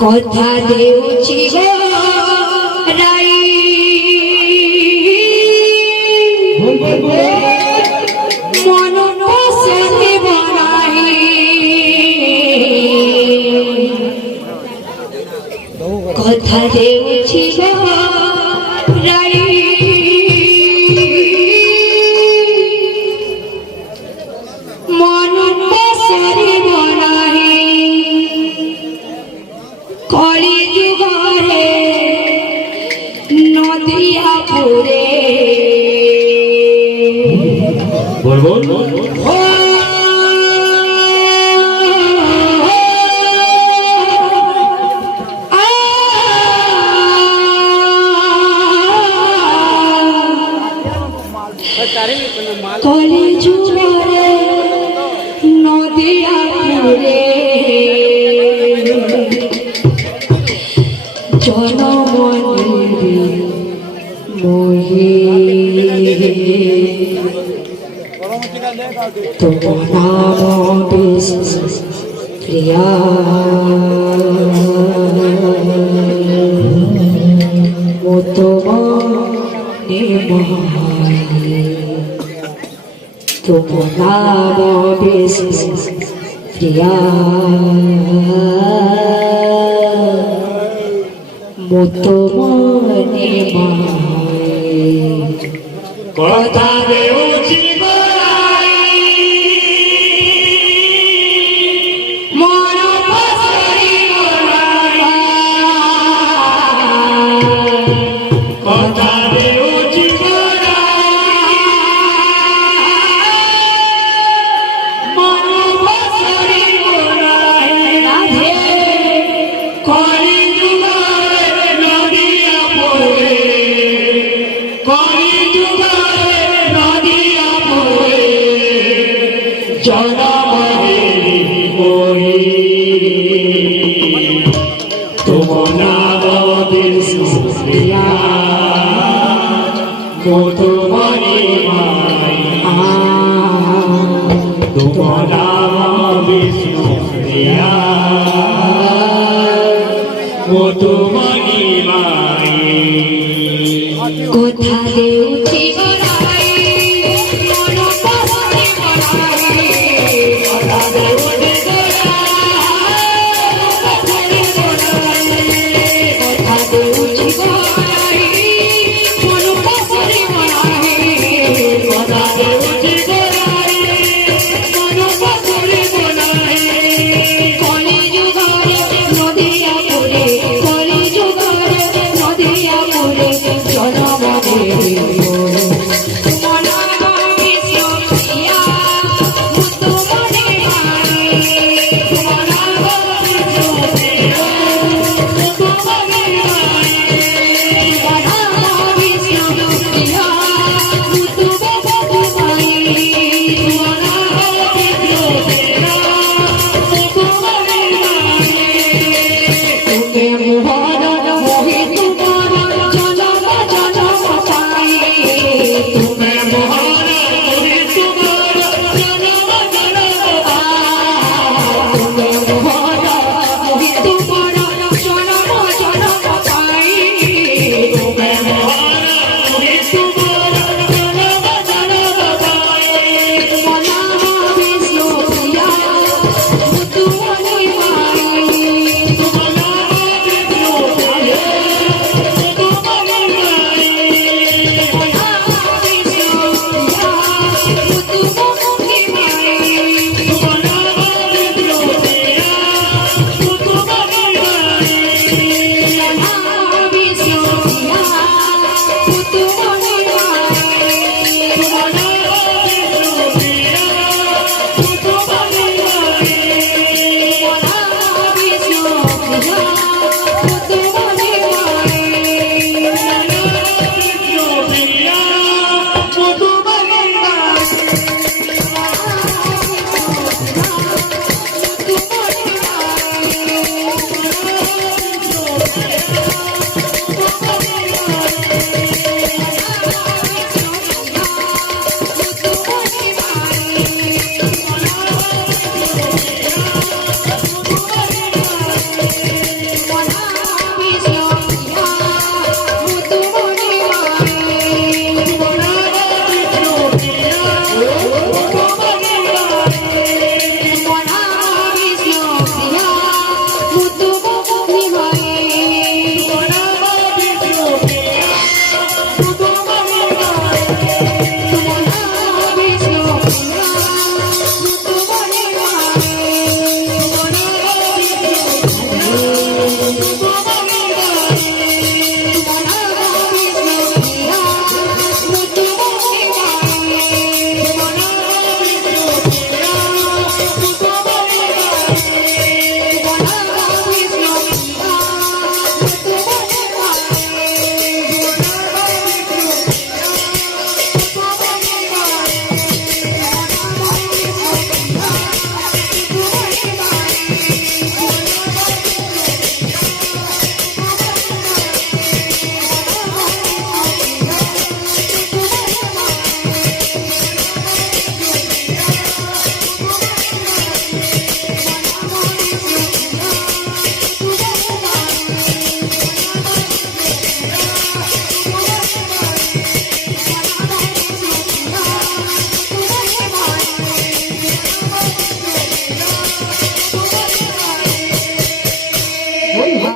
কথা দেউছি গো রাই মন পছন্দ বনাই কথা দেউছি গো রাই মন পছন্দ বনাই কলি যুগরে নদিয়া পুরে বলবো কলি যুগরে নদিয়া পুরে জনমনে মোহে তোমার নাম বেশ প্রিয়া ও তোমার নাম বেশ প্রিয়া মতো মনে কথা দেউছি গোরাই মন পছরি কথা দেউছি গোরাই মন পছরি রাধে কলি যুগরে নদিয়া পড়ে কলি যুগরে নদিয়া পড়ে জনমনে মোহে তোমার নাম বিষ্ণু প্রিয়া মতো মনে মায়া তোমার নাম বিষ্ণু প্রিয়া মতো মনে মায়া কথা দেউছি গোরাই মন পছরি কথা দেউছি কথা দেউছি গোরাই মন পছরি কথা দেউছি গোরাই মন পছরি কলি যুগরে নদিয়া পুরে কলি যুগরে নদিয়া পুরে জনমনে নমো